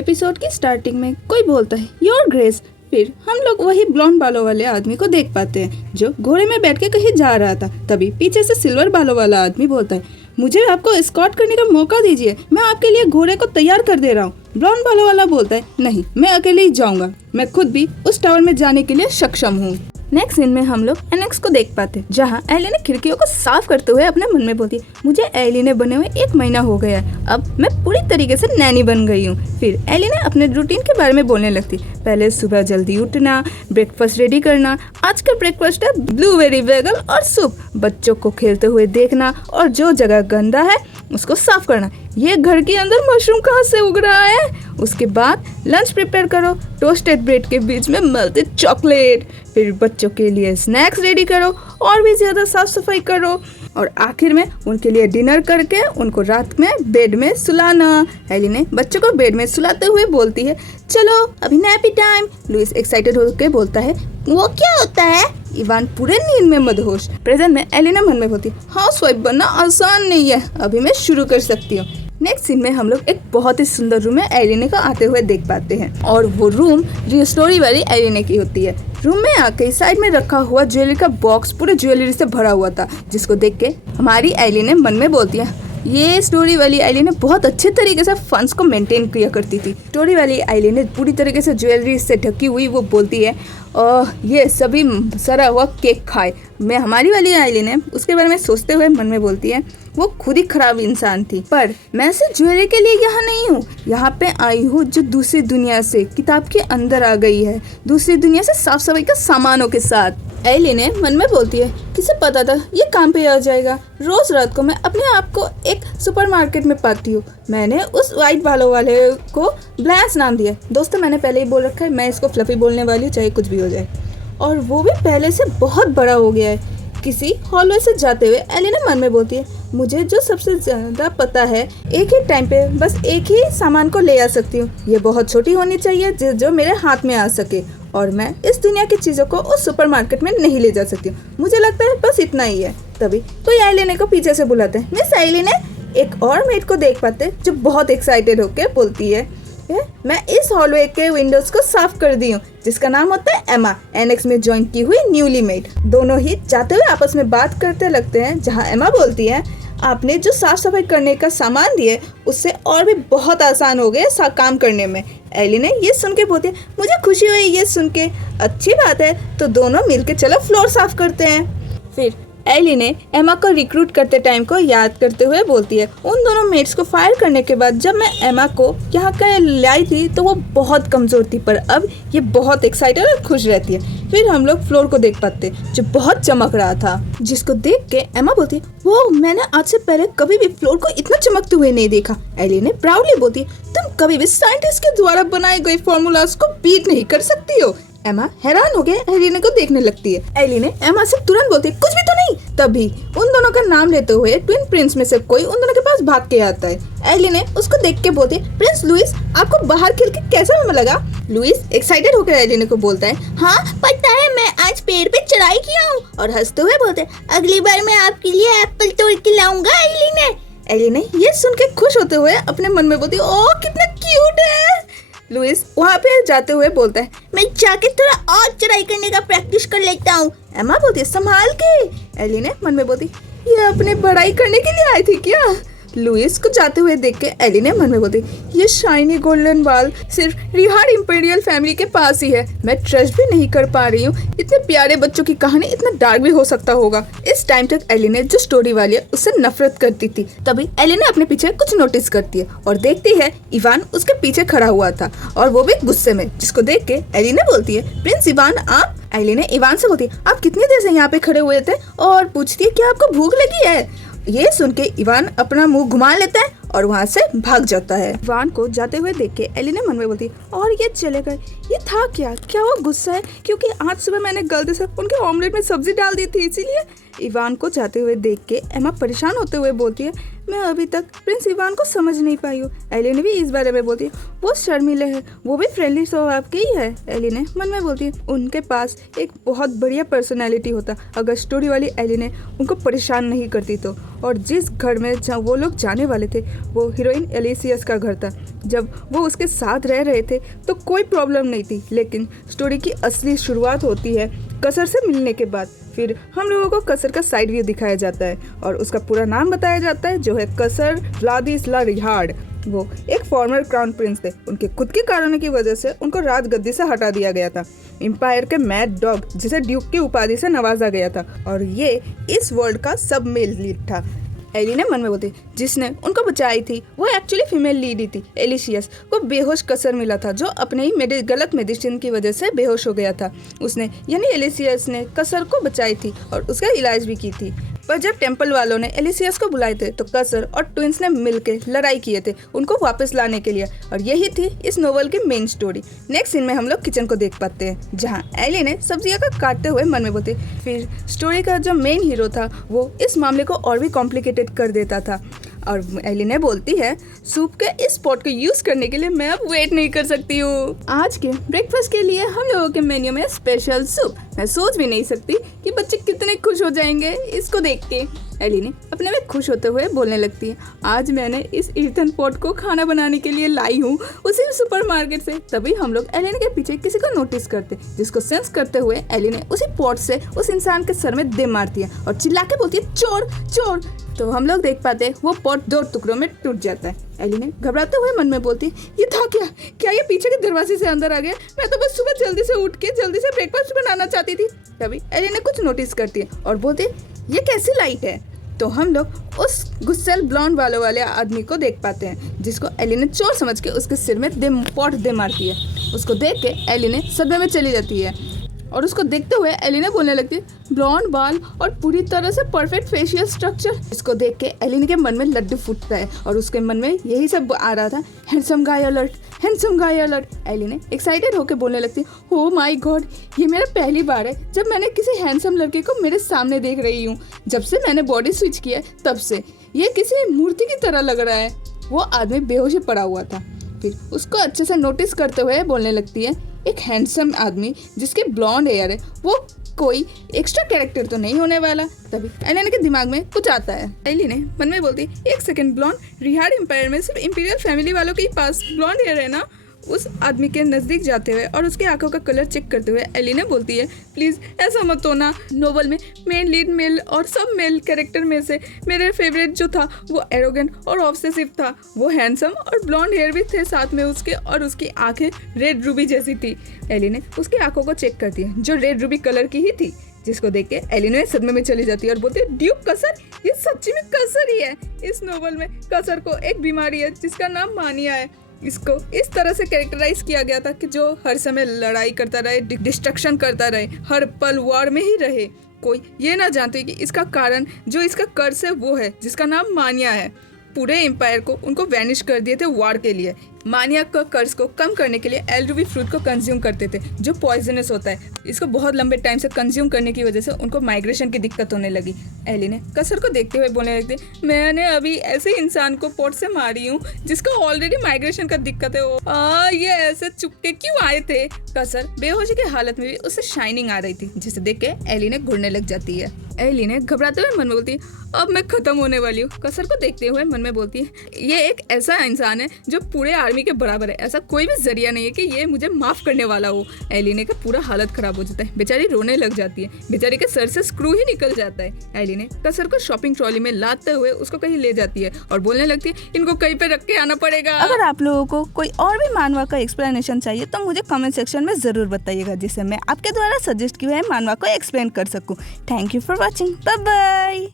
Episode की starting में कोई बोलता है योर ग्रेस। फिर हम लोग वही ब्लॉन्ड बालों वाले आदमी को देख पाते हैं जो घोड़े में बैठ के कहीं जा रहा था। तभी पीछे से सिल्वर बालों वाला आदमी बोलता है मुझे आपको एस्कॉर्ट करने का मौका दीजिए, मैं आपके लिए घोड़े को तैयार कर दे रहा हूँ। ब्लॉन्ड बालों वाला बोलता है नहीं, मैं अकेले ही जाऊंगा, मैं खुद भी उस टावर में जाने के लिए सक्षम हूँ। नेक्स्ट सीन में हम लोग एलेक्स को देख पाते जहाँ एली ने खिड़कियों को साफ करते हुए अपने मन में बोलती मुझे एली ने बने हुए 1 महीना हो गया है, अब मैं पूरी तरीके से नैनी बन गई हूँ। फिर एली ने अपने रूटीन के बारे में बोलने लगती। पहले सुबह जल्दी उठना, ब्रेकफास्ट रेडी करना, आज का ब्रेकफास्ट है ब्लूबेरी बेगल और सूप, बच्चों को खेलते हुए देखना और जो जगह गंदा है उसको साफ करना। ये घर के अंदर मशरूम कहाँ से उग रहा है। उसके बाद लंच प्रिपेयर करो, टोस्टेड ब्रेड के बीच में मेल्टेड चॉकलेट, फिर बच्चों के लिए स्नैक्स रेडी करो और भी ज़्यादा साफ सफाई करो और आखिर में उनके लिए डिनर करके उनको रात में बेड में सुलाना। एली ने बच्चों को बेड में सुलाते हुए बोलती है चलो अभी नैपी टाइम। लुइस एक्साइटेड होकर बोलता है वो क्या होता है। इवान पूरे नींद में मदहोश। प्रेजेंट में एली ने मन में बोलती हाउसवाइफ बनना आसान नहीं है, अभी मैं शुरू कर सकती हूँ। नेक्स्ट सीन में हम लोग एक बहुत ही सुंदर रूम में एलिने को आते हुए देख पाते हैं और वो रूम स्टोरी वाली एलिने की होती है। रूम में आके साइड में रखा हुआ ज्वेलरी का बॉक्स पूरे ज्वेलरी से भरा हुआ था, जिसको देख के हमारी एलिने मन में बोलती है ये स्टोरी वाली एलिने बहुत अच्छे तरीके से फंड्स को मेंटेन किया करती थी। स्टोरी वाली एलिने पूरी तरीके से ज्वेलरी से ढकी हुई वो बोलती है ये सभी सड़ा हुआ केक खाए। मैं हमारी वाली एलिने उसके बारे में सोचते हुए मन में बोलती है वो खुद ही खराब इंसान थी, पर मैं सिर्फ ज्वेलरी के लिए यहाँ नहीं हूँ, यहाँ पे आई हूँ जो दूसरी दुनिया से किताब के अंदर आ गई है, दूसरी दुनिया से साफ सफाई का सामानों के साथ। एलिने मन में बोलती है किसे पता था ये काम पे आ जाएगा। रोज रात को मैं अपने आप को एक सुपरमार्केट में पाती हूँ। मैंने उस वाइट बालों वाले को ब्लैंस नाम दिया। दोस्तों मैंने पहले ही बोल रखा है मैं इसको फ्लफी बोलने वाली हूँ, चाहे कुछ भी हो जाए। और वो भी पहले से बहुत बड़ा हो गया है। किसी हॉलवे से जाते हुए एलिने मन में बोलती है मुझे जो सबसे ज़्यादा पता है एक ही टाइम पे बस एक ही सामान को ले आ सकती हूँ। ये बहुत छोटी होनी चाहिए जो मेरे हाथ में आ सके और मैं इस दुनिया की चीज़ों को उस सुपरमार्केट में नहीं ले जा सकती हूँ। मुझे लगता है बस इतना ही है। तभी कोई एलिने को पीछे से बुलाते हैं। मिस एलिने एक और मेड को देख पाते जो बहुत एक्साइटेड होकर बोलती है मैं इस हॉलवे के विंडोज को साफ कर दी हूँ, जिसका नाम होता है एमा, एनेक्स में ज्वाइन की हुई न्यूली मेड। दोनों ही जाते हुए आपस में बात करते लगते हैं जहाँ एमा बोलती है आपने जो साफ सफाई करने का सामान दिए उससे और भी बहुत आसान हो गया काम करने में। एलिने ये सुन के बोलती है मुझे खुशी हुई ये सुन के, अच्छी बात है तो दोनों मिलके चलो फ्लोर साफ करते हैं। फिर एलिने एमा को रिक्रूट करते टाइम को याद करते हुए बोलती है उन दोनों मेट्स को फायर करने के बाद जब मैं एमा को यहाँ का लाई थी तो वो बहुत कमज़ोर थी, पर अब ये बहुत एक्साइटेड और खुश रहती है। फिर हम लोग फ्लोर को देख पाते जो बहुत चमक रहा था, जिसको देख के एमा बोलती है वो मैंने आज से पहले कभी भी फ्लोर को इतना चमकते हुए नहीं देखा। एलिने प्राउडली बोलती है तुम कभी भी साइंटिस्ट के द्वारा बनाए गए फॉर्मूलाज को बीट नहीं कर सकती हो। एमा हैरान हो गए एलिने को देखने लगती है। एलिने एमा से तुरंत बोलती है कुछ भी तो नहीं। तभी उन दोनों का नाम लेते हुए ट्विन प्रिंस में से कोई उन दोनों के पास भाग के आता है। एलिने उसको देख के बोलती है प्रिंस लुइस आपको बाहर खेल के कैसा लगा। लुइस एक्साइटेड होकर एलिने को बोलता है हाँ पता है मैं आज पेड़ पे चढ़ाई किया हूँ, और हंसते हुए बोलते हैं अगली बार मैं आपके लिए एप्पल तोड़ के लाऊंगा। एलिने ये सुन के खुश होते हुए अपने मन में बोलती है ओह कितना क्यूट है। लुइस वहाँ पे जाते हुए बोलता है मैं जाके थोड़ा और चढ़ाई करने का प्रैक्टिस कर लेता हूँ। एमा बोलती है संभाल के। एलिने मन में बोलती ये अपने बड़ाई करने के लिए आई थी क्या। लुइस को जाते हुए देख के एलिने मन में बोलती ये शाइनी गोल्डन बाल सिर्फ रिहार्ड इंपीरियल फैमिली के पास ही है, मैं ट्रस्ट भी नहीं कर पा रही हूँ। इतने प्यारे बच्चों की कहानी इतना डार्क भी हो सकता होगा। इस टाइम तक एलिने जो स्टोरी वाली है उससे नफरत करती थी। तभी एलिने अपने पीछे कुछ नोटिस करती है और देखती है इवान उसके पीछे खड़ा हुआ था और वो भी गुस्से में, जिसको देख के एलिने बोलती है प्रिंस इवान आप। एलिने इवान से बोलती है आप कितनी देर से यहाँ पे खड़े हुए थे, और पूछती है क्या आपको भूख लगी है। ये सुन के इवान अपना मुंह घुमा लेता है और वहाँ से भाग जाता है। इवान को जाते हुए देख के एलिने मन में बोलती है और ये चले गए, ये था क्या वो गुस्सा है क्योंकि आज सुबह मैंने गलती से उनके ऑमलेट में सब्जी डाल दी थी इसीलिए। इवान को जाते हुए देख के एमा परेशान होते हुए बोलती है, मैं अभी तक प्रिंस इवान को समझ नहीं पाई हूँ। एलिन भी इस बारे में बोलती है, वो शर्मीले है, वो भी फ्रेंडली स्वभाव की ही है। एलिन मन में बोलती है, उनके पास एक बहुत बढ़िया पर्सनैलिटी होता अगर स्टोरी वाली एलिन उनको परेशान नहीं करती तो। और जिस घर में जहाँ वो लोग जाने वाले थे वो हीरोइन एलिसियस का घर था। जब वो उसके साथ रह रहे थे तो कोई प्रॉब्लम नहीं थी, लेकिन स्टोरी की असली शुरुआत होती है कसर से मिलने के बाद। फिर हम लोगों को कसर का साइड व्यू दिखाया जाता है और उसका पूरा नाम बताया जाता है, जो है कसर व्लादिस्ला रिहार्ड। वो एक फॉर्मर क्राउन प्रिंस थे। उनके खुद के कारणों की वजह से उनको राजगद्दी से हटा दिया गया था। एम्पायर के मैड डॉग, जिसे ड्यूक की उपाधि से नवाजा गया था, और ये इस वर्ल्ड का सब मेल लीड था। एली ने मन में बोलती, जिसने उनको बचाई थी वो एक्चुअली फीमेल लीड ही थी। एलिशियस को बेहोश कसर मिला था, जो अपने ही गलत मेडिसिन की वजह से बेहोश हो गया था। उसने यानी एलिशियस ने कसर को बचाई थी और उसका इलाज भी की थी। पर जब टेम्पल वालों ने एलिसियस को बुलाए थे तो कसर और ट्विंस ने मिलकर लड़ाई किए थे उनको वापस लाने के लिए, और यही थी इस नोवेल की मेन स्टोरी। नेक्स्ट सीन में हम लोग किचन को देख पाते हैं, जहाँ एली ने सब्जियां का काटते हुए मन में बोलते। फिर स्टोरी का जो मेन हीरो था वो इस मामले को और भी कॉम्प्लिकेटेड कर देता था, और एली ने बोलती है, सूप के इस पॉट को यूज करने के लिए मैं अब वेट नहीं कर सकती हूँ। आज के ब्रेकफास्ट के लिए हम लोगों के मेन्यू में स्पेशल सूप। मैं सोच भी नहीं सकती कि बच्चे कितने खुश हो जाएंगे इसको देख के। एली ने अपने में खुश होते हुए बोलने लगती है, आज मैंने इस ईर्थन पॉट को खाना बनाने के लिए लाई हूँ उसी सुपरमार्केट से। तभी हम लोग एलिन के पीछे किसी को नोटिस करते, जिसको सेंस करते हुए एली ने उसी पॉट से उस इंसान के सर में दे मारती है और चिल्ला के बोलती है, चोर चोर। तो हम लोग देख पाते हैं वो पॉट 2 टुकड़ों में टूट जाता है। एली ने घबराते हुए मन में बोलती है, ये था क्या ये पीछे के दरवाजे से अंदर आ गया? मैं तो बस सुबह जल्दी से उठ के जल्दी से ब्रेकफास्ट बनाना चाहती थी। तभी एली ने कुछ नोटिस करती है और बोलती है, ये कैसी लाइट है? तो हम लोग उस गुस्सेल ब्लॉन्ड बालों वाले आदमी को देख पाते हैं, जिसको एली ने चोर समझ के उसके सिर में पॉट दे मारती है। उसको देख के एली ने सदमे में चली जाती है और उसको देखते हुए एली ने बोलने लगती है, ब्लॉन्ड बाल और पूरी तरह से परफेक्ट फेशियल स्ट्रक्चर। इसको देख के एलिन के मन में लड्डू फूटता है और उसके मन में यही सब आ रहा था, handsome guy alert, handsome guy alert. Elin excited होकर बोलने लगती है, ओ माय गॉड, ये मेरा पहली बार है जब मैंने किसी हैंडसम लड़के को मेरे सामने देख रही हूँ। जब से मैंने बॉडी स्विच किया तब से ये किसी मूर्ति की तरह लग रहा है। वो आदमी बेहोश पड़ा हुआ था। फिर उसको अच्छे से नोटिस करते हुए बोलने लगती है, एक हैंडसम आदमी जिसके ब्लॉन्ड हेयर है, वो कोई एक्स्ट्रा कैरेक्टर तो नहीं होने वाला। तभी एलिन के दिमाग में कुछ आता है। एलिन मन में बोलती, एक सेकंड, ब्लॉन्ड रिहार्ड एम्पायर में सिर्फ इंपीरियल फैमिली वालों के पास ब्लॉन्ड हेयर है ना? उस आदमी के नज़दीक जाते हुए और उसकी आंखों का कलर चेक करते हुए एलिन बोलती है, प्लीज़ ऐसा मत होना। नोवेल में मेन लीड मेल और सब मेल कैरेक्टर में से मेरे फेवरेट जो था वो एरोगेंट और ऑब्सेसिव था। वो हैंडसम और ब्लॉन्ड हेयर भी थे साथ में उसके, और उसकी आंखें रेड रूबी जैसी थी। एलिन उसकी आंखों को चेक करती है जो रेड रूबी कलर की ही थी, जिसको देख के एलिन सदमे में चली जाती है और बोलती है, ड्यूक कसर, ये सच्ची में कसर ही है। इस नोवेल में कसर को एक बीमारी है जिसका नाम मानिया है। इसको इस तरह से कैरेक्टराइज किया गया था कि जो हर समय लड़ाई करता रहे, डिस्ट्रक्शन करता रहे, हर पल वॉर में ही रहे। कोई ये ना जानते कि इसका कारण जो इसका कर्ज है वो है जिसका नाम मानिया है। पूरे एम्पायर को उनको वैनिश कर दिए थे वॉर के लिए। मानिया का कर्ज को कम करने के लिए एलरूबी फ्रूट को कंज्यूम करते थे जो पॉइजनस होता है। इसको बहुत लंबे टाइम से कंज्यूम करने की वजह से उनको माइग्रेशन की दिक्कत होने लगी। एली ने कसर को देखते हुए बोलने लगती, मैंने अभी ऐसे इंसान को पोट से मारी हूँ जिसको ऑलरेडी माइग्रेशन का दिक्कत है। ये ऐसे चुपके क्यों आए थे? कसर बेहोशी की हालत में भी उससे शाइनिंग आ रही थी, जिसे देख के एली ने घुरने लग जाती है। एली ने घबराते हुए मन में बोलती, अब मैं खत्म होने वाली हूँ। कसर को देखते हुए मन में बोलती है, ये एक ऐसा इंसान है जो पूरे आर्मी के बराबर है। ऐसा कोई भी जरिया नहीं है कि ये मुझे माफ करने वाला हो। एलिन का पूरा हालत खराब हो जाता है, बेचारी रोने लग जाती है, बेचारी के सर से स्क्रू ही निकल जाता है। एलिन कसर को शॉपिंग ट्रॉली में लादते हुए उसको कहीं ले जाती है और बोलने लगती है, इनको कहीं पे रख के आना पड़ेगा। अगर आप लोगों को कोई और भी मानवा का एक्सप्लेनेशन चाहिए तो मुझे कमेंट सेक्शन में जरूर बताइएगा, जिससे मैं आपके द्वारा सजेस्ट किए हुए मानवा को एक्सप्लेन कर सकूं। Thank you for watching, bye bye.